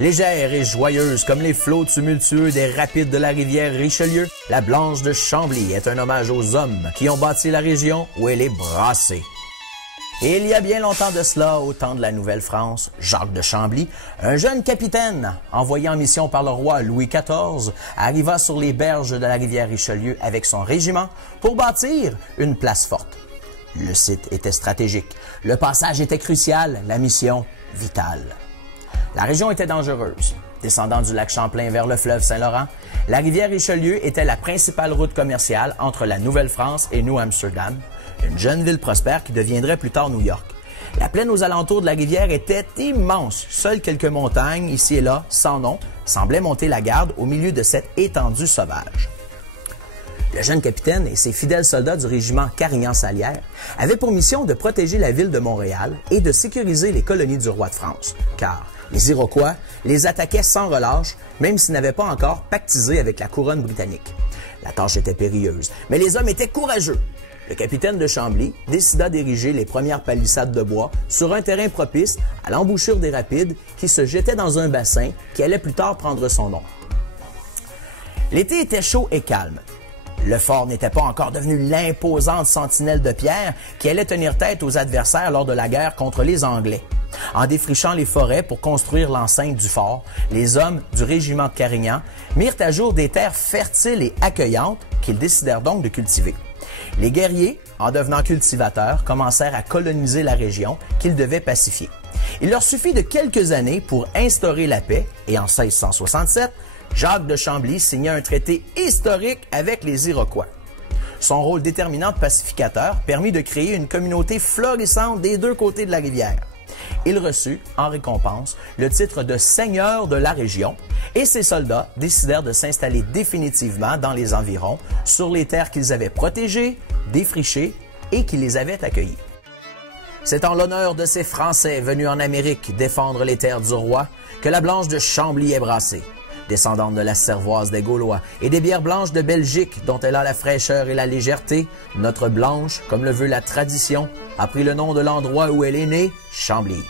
Légère et joyeuse comme les flots tumultueux des rapides de la rivière Richelieu, la Blanche de Chambly est un hommage aux hommes qui ont bâti la région où elle est brassée. Et il y a bien longtemps de cela, au temps de la Nouvelle-France, Jacques de Chambly, un jeune capitaine, envoyé en mission par le roi Louis XIV, arriva sur les berges de la rivière Richelieu avec son régiment pour bâtir une place forte. Le site était stratégique, le passage était crucial, la mission vitale. La région était dangereuse. Descendant du lac Champlain vers le fleuve Saint-Laurent, la rivière Richelieu était la principale route commerciale entre la Nouvelle-France et New Amsterdam, une jeune ville prospère qui deviendrait plus tard New York. La plaine aux alentours de la rivière était immense. Seules quelques montagnes, ici et là, sans nom, semblaient monter la garde au milieu de cette étendue sauvage. Le jeune capitaine et ses fidèles soldats du régiment Carignan-Salière avaient pour mission de protéger la ville de Montréal et de sécuriser les colonies du roi de France, car les Iroquois les attaquaient sans relâche, même s'ils n'avaient pas encore pactisé avec la couronne britannique. La tâche était périlleuse, mais les hommes étaient courageux. Le capitaine de Chambly décida d'ériger les premières palissades de bois sur un terrain propice à l'embouchure des rapides qui se jetaient dans un bassin qui allait plus tard prendre son nom. L'été était chaud et calme. Le fort n'était pas encore devenu l'imposante sentinelle de pierre qui allait tenir tête aux adversaires lors de la guerre contre les Anglais. En défrichant les forêts pour construire l'enceinte du fort, les hommes du régiment de Carignan mirent à jour des terres fertiles et accueillantes qu'ils décidèrent donc de cultiver. Les guerriers, en devenant cultivateurs, commencèrent à coloniser la région qu'ils devaient pacifier. Il leur suffit de quelques années pour instaurer la paix et en 1667, Jacques de Chambly signa un traité historique avec les Iroquois. Son rôle déterminant de pacificateur permit de créer une communauté florissante des deux côtés de la rivière. Il reçut, en récompense, le titre de seigneur de la région et ses soldats décidèrent de s'installer définitivement dans les environs, sur les terres qu'ils avaient protégées, défrichées et qui les avaient accueillies. C'est en l'honneur de ces Français venus en Amérique défendre les terres du roi que la Blanche de Chambly est brassée. Descendante de la cervoise des Gaulois et des bières blanches de Belgique dont elle a la fraîcheur et la légèreté, notre Blanche, comme le veut la tradition, a pris le nom de l'endroit où elle est née, Chambly.